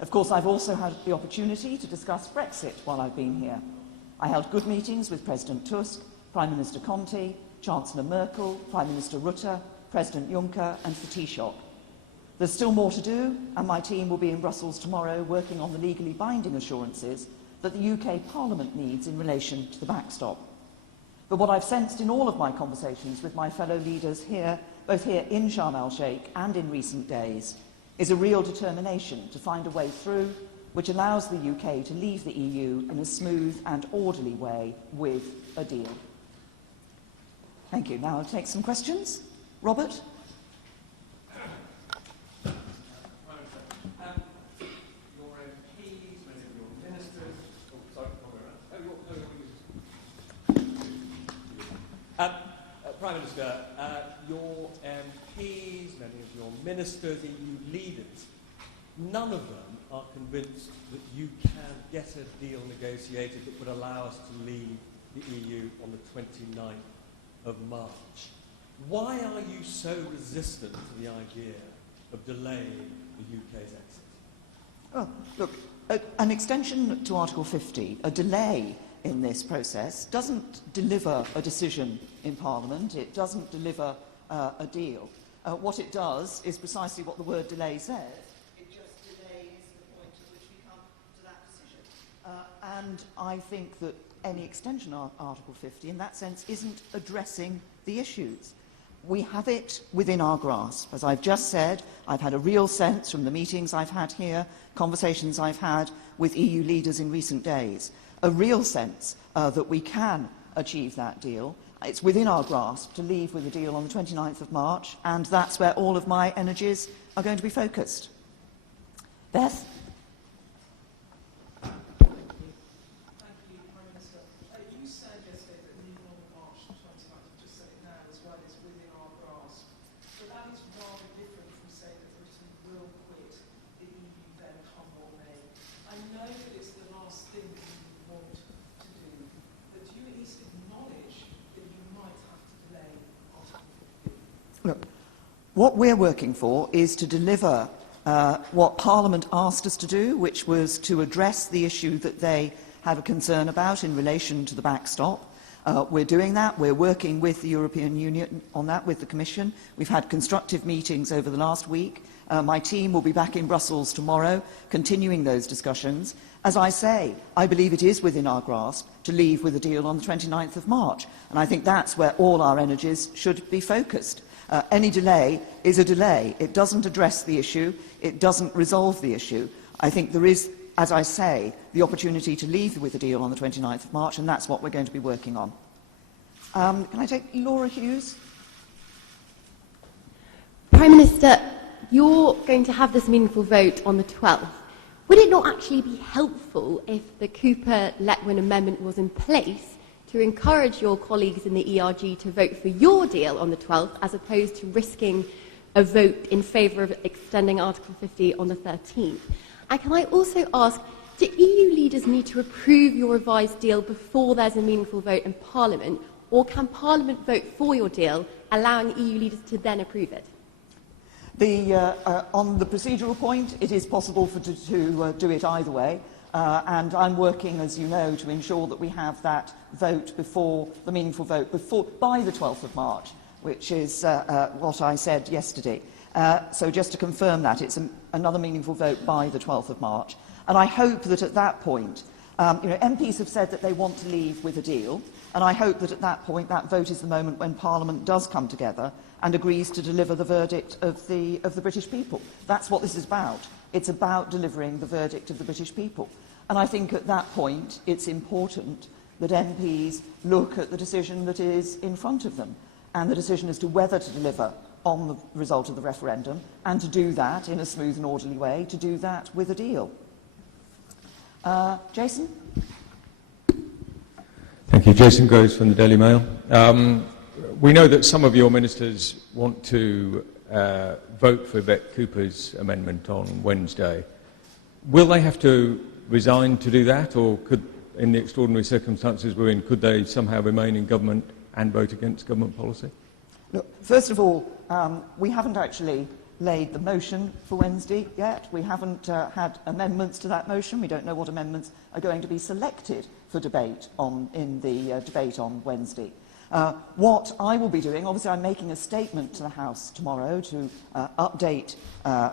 Of course, I've also had the opportunity to discuss Brexit while I've been here. I held good meetings with President Tusk, Prime Minister Conte, Chancellor Merkel, Prime Minister Rutte, President Juncker and the Taoiseach. There's still more to do, and my team will be in Brussels tomorrow working on the legally binding assurances that the UK Parliament needs in relation to the backstop. But what I've sensed in all of my conversations with my fellow leaders here, both here in Sharm el-Sheikh and in recent days, is a real determination to find a way through which allows the UK to leave the EU in a smooth and orderly way with a deal. Thank you. Now I'll take some questions. Robert? Prime Minister, your MPs, many of your ministers, EU leaders, none of them are convinced that you can get a deal negotiated that would allow us to leave the EU on the 29th of March. Why are you so resistant to the idea of delaying the UK's exit? Oh, look, an extension to Article 50, a delay in this process, doesn't deliver a decision in Parliament. It doesn't deliver a deal. What it does is precisely what the word delay says. It just delays the point at which we come to that decision. And I think that any extension of Article 50 in that sense isn't addressing the issues. We have it within our grasp. As I've just said, I've had a real sense from the meetings I've had here, conversations I've had with EU leaders in recent days, a real sense that we can achieve that deal. It's within our grasp to leave with a deal on the 29th of March, and that's where all of my energies are going to be focused. Beth? Look, what we're working for is to deliver what Parliament asked us to do, which was to address the issue that they had a concern about in relation to the backstop. We're doing that. We're working with the European Union on that, with the Commission. We've had constructive meetings over the last week. My team will be back in Brussels tomorrow, continuing those discussions. As I say, I believe it is within our grasp to leave with a deal on the 29th of March, and I think that's where all our energies should be focused. Any delay is a delay. It doesn't address the issue. It doesn't resolve the issue. I think there is, as I say, the opportunity to leave with a deal on the 29th of March, and that's what we're going to be working on. Can I take Laura Hughes? Prime Minister, you're going to have this meaningful vote on the 12th. Would it not actually be helpful if the Cooper-Letwin amendment was in place to encourage your colleagues in the ERG to vote for your deal on the 12th, as opposed to risking a vote in favour of extending Article 50 on the 13th? And can I also ask, do EU leaders need to approve your revised deal before there's a meaningful vote in Parliament, or can Parliament vote for your deal, allowing EU leaders to then approve it? On the procedural point, it is possible to do it either way. And I'm working, as you know, to ensure that we have that vote before, the meaningful vote, by the 12th of March, which is what I said yesterday. So just to confirm that, it's another meaningful vote by the 12th of March. And I hope that at that point, MPs have said that they want to leave with a deal, and I hope that at that point, that vote is the moment when Parliament does come together and agrees to deliver the verdict of the British people. That's what this is about. It's about delivering the verdict of the British people. And I think at that point, it's important that MPs look at the decision that is in front of them, and the decision as to whether to deliver on the result of the referendum, and to do that in a smooth and orderly way, to do that with a deal. Jason? Thank you. Jason Groves from the Daily Mail. We know that some of your ministers want to vote for Vet Cooper's amendment on Wednesday. Will they have to resign to do that, or could, in the extraordinary circumstances we're in, could they somehow remain in government and vote against government policy? Look, first of all, we haven't actually laid the motion for Wednesday yet. We haven't had amendments to that motion. We don't know what amendments are going to be selected for debate in the debate on Wednesday. What I will be doing, obviously I'm making a statement to the House tomorrow to update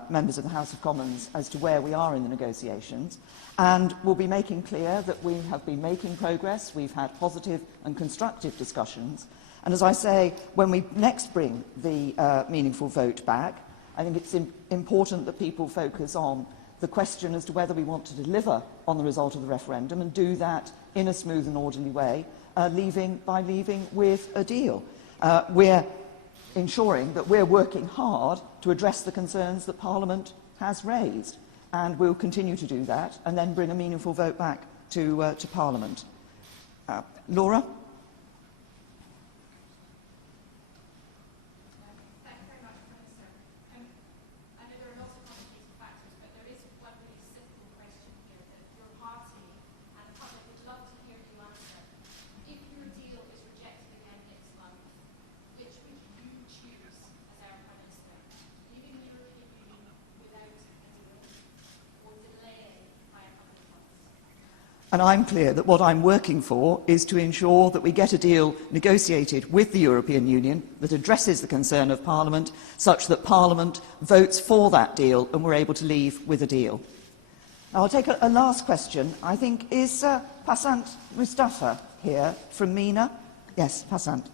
members of the House of Commons as to where we are in the negotiations, and we'll be making clear that we have been making progress, we've had positive and constructive discussions, and as I say, when we next bring the meaningful vote back, I think it's important that people focus on the question as to whether we want to deliver on the result of the referendum and do that in a smooth and orderly way, leaving with a deal. We're ensuring that we're working hard to address the concerns that Parliament has raised, and we'll continue to do that and then bring a meaningful vote back to Parliament. Laura? And I'm clear that what I'm working for is to ensure that we get a deal negotiated with the European Union that addresses the concern of Parliament, such that Parliament votes for that deal and we're able to leave with a deal. Now, I'll take a last question. I think, is Passant Mustafa here from MENA? Yes, Passant.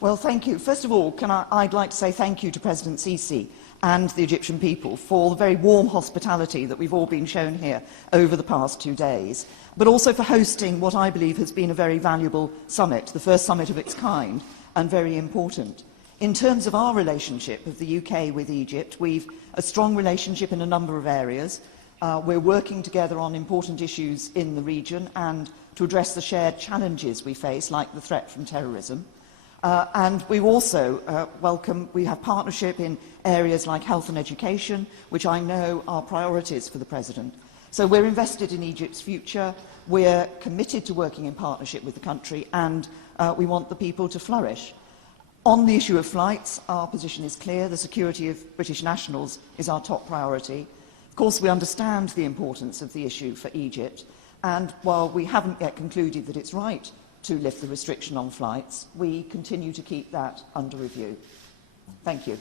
Well, thank you. First of all, I'd like to say thank you to President Sisi and the Egyptian people for the very warm hospitality that we've all been shown here over the past 2 days, but also for hosting what I believe has been a very valuable summit, the first summit of its kind, and very important. In terms of our relationship of the UK with Egypt, we've a strong relationship in a number of areas. We're working together on important issues in the region and to address the shared challenges we face, like the threat from terrorism. And we also we have partnership in areas like health and education, which I know are priorities for the President. So we're invested in Egypt's future, we're committed to working in partnership with the country, and we want the people to flourish. On the issue of flights, our position is clear. The security of British nationals is our top priority. Of course, we understand the importance of the issue for Egypt, and while we haven't yet concluded that it's right to lift the restriction on flights, we continue to keep that under review. Thank you.